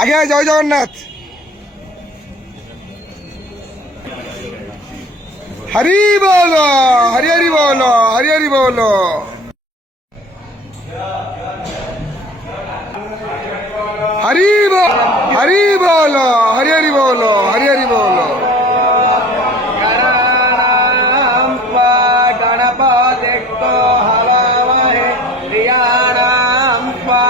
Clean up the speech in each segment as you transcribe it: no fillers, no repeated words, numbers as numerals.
আগে জয় জগন্নাথ। হরি বল, হরি হরি বল, হরি হরি বল। হরি বল, হরি বল, হরি হরি বল, হরি হরি বল। गणपतिक्तो हवामहे प्रियाणां त्वा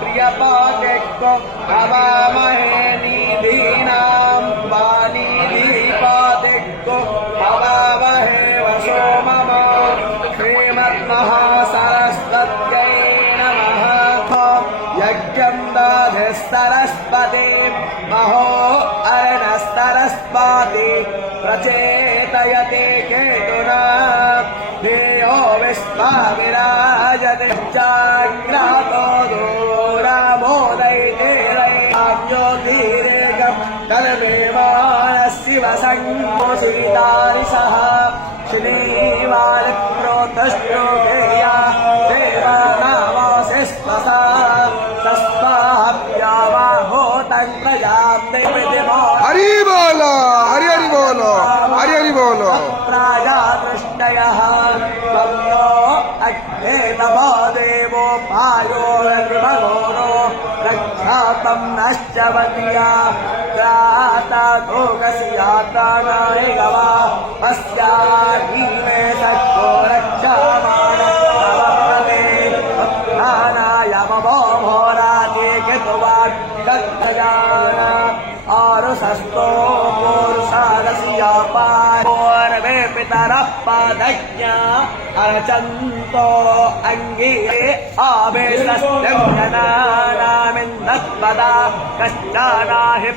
प्रियपतिक्तो हवामहे निधीनां त्वा निधिपतिक्तो हवामहे वसो मम श्रीमन्महासरस्वत्यै नमः। यज्ञं दधे सरस्वती महो अर्णस्तरस्वती प्रचेतयते केतुना धियो विश्वविराजते जाग्रतो दूरमोदयितेरैज्योतिरेकं कल्पेमानशिवसङ्गोषितानि सह श्रीवारिप्रोतश्लोकेया देवानामासिस्वसा हरि बोलो, हरि हरि बोलो, हरि हरि बोलो। राजा कृष्णयः त्वन्नो अग्ने तमो देवो पायो भगोनो रक्षातं नश्चवत्या त्रातातोकस्यात्राणाय गवा अस्याधीने सत्तो रक्षामाण नवप्रते भक्तानाय ममो भोराते केतुवान् दत्तजाना आरुषस्तो पूर्षादस्यापार्वे पितरः पादज्ञा अर्चन्तो अङ्गीरे आवेशस्यं जनानामिन्दत्पदा कश्चनाहि